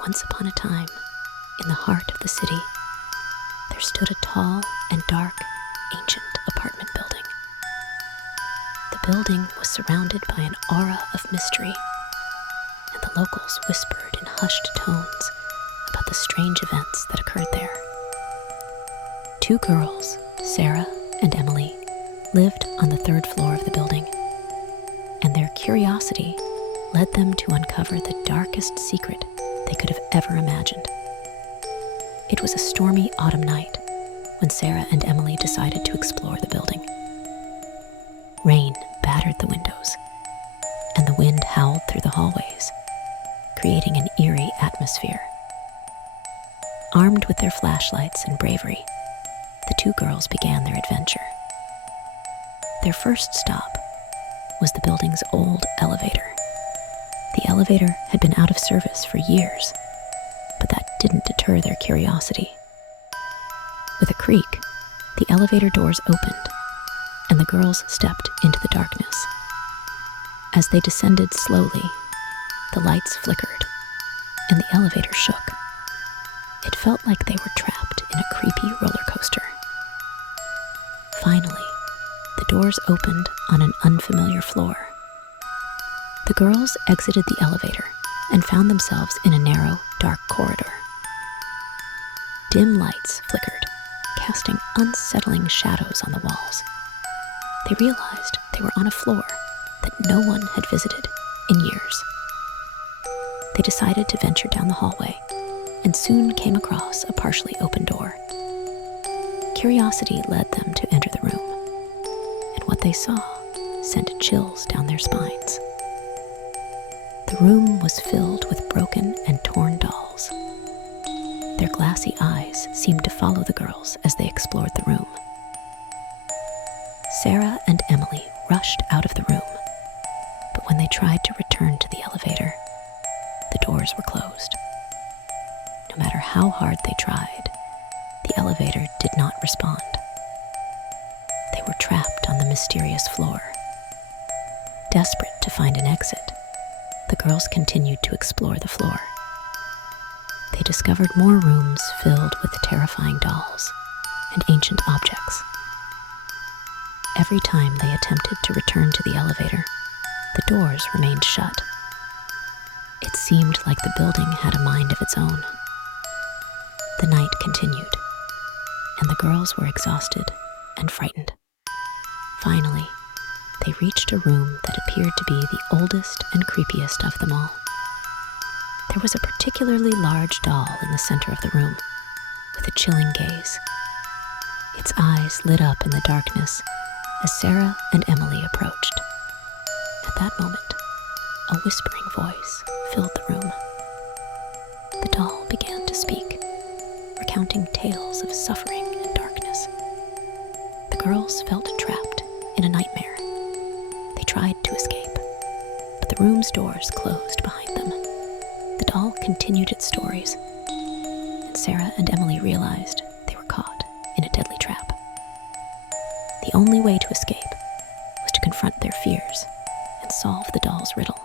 Once upon a time, in the heart of the city, there stood a tall and dark, ancient apartment building. The building was surrounded by an aura of mystery, and the locals whispered in hushed tones about the strange events that occurred there. Two girls, Sara and Emily, lived on the third floor of the building, and their curiosity led them to uncover the darkest secret they could have ever imagined. It was a stormy autumn night when Sara and Emily decided to explore the building. Rain battered the windows, and the wind howled through the hallways, creating an eerie atmosphere. Armed with their flashlights and bravery, the two girls began their adventure. Their first stop was the building's old elevator. The elevator had been out of service for years, but that didn't deter their curiosity. With a creak, the elevator doors opened, and the girls stepped into the darkness. As they descended slowly, the lights flickered, and the elevator shook. It felt like they were trapped in a creepy roller coaster. Finally, the doors opened on an unfamiliar floor. The girls exited the elevator and found themselves in a narrow, dark corridor. Dim lights flickered, casting unsettling shadows on the walls. They realized they were on a floor that no one had visited in years. They decided to venture down the hallway and soon came across a partially open door. Curiosity led them to enter the room, and what they saw sent chills down their spines. The room was filled with broken and torn dolls. Their glassy eyes seemed to follow the girls as they explored the room. Sara and Emily rushed out of the room, but when they tried to return to the elevator, the doors were closed. No matter how hard they tried, the elevator did not respond. They were trapped on the mysterious floor. Desperate to find an exit, the girls continued to explore the floor. They discovered more rooms filled with terrifying dolls and ancient objects. Every time they attempted to return to the elevator, the doors remained shut. It seemed like the building had a mind of its own. The night continued, and the girls were exhausted and frightened. Finally, they reached a room that appeared to be the oldest and creepiest of them all. There was a particularly large doll in the center of the room, with a chilling gaze. Its eyes lit up in the darkness as Sara and Emily approached. At that moment, a whispering voice filled the room. The doll began to speak, recounting tales of suffering and darkness. The girls felt trapped in a nightmare. They tried to escape, but the room's doors closed behind them. The doll continued its stories, and Sara and Emily realized they were caught in a deadly trap. The only way to escape was to confront their fears and solve the doll's riddle.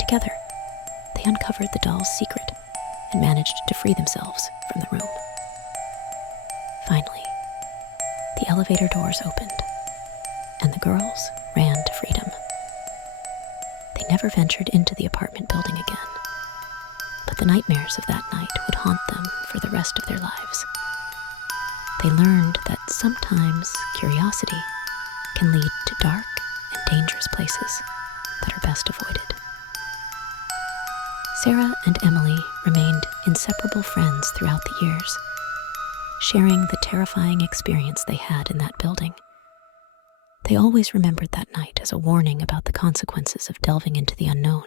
Together, they uncovered the doll's secret and managed to free themselves from the room. Finally, the elevator doors opened, and the girls ran to freedom. They never ventured into the apartment building again, but the nightmares of that night would haunt them for the rest of their lives. They learned that sometimes curiosity can lead to dark and dangerous places that are best avoided. Sara and Emily remained inseparable friends throughout the years, sharing the terrifying experience they had in that building. They always remembered that night as a warning about the consequences of delving into the unknown.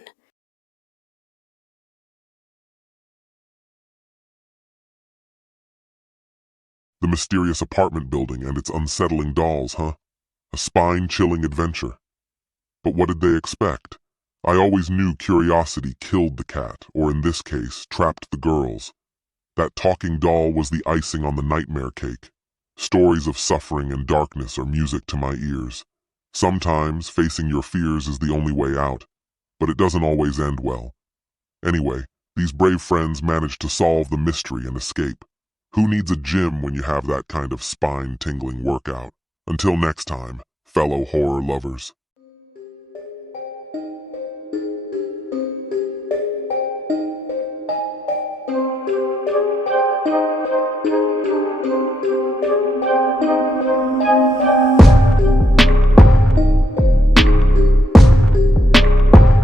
The mysterious apartment building and its unsettling dolls, huh? A spine-chilling adventure. But what did they expect? I always knew curiosity killed the cat, or in this case, trapped the girls. That talking doll was the icing on the nightmare cake. Stories of suffering and darkness are music to my ears. Sometimes facing your fears is the only way out, but it doesn't always end well. Anyway, These brave friends managed to solve the mystery and escape. Who needs a gym when you have that kind of spine-tingling workout? Until next time, fellow horror lovers.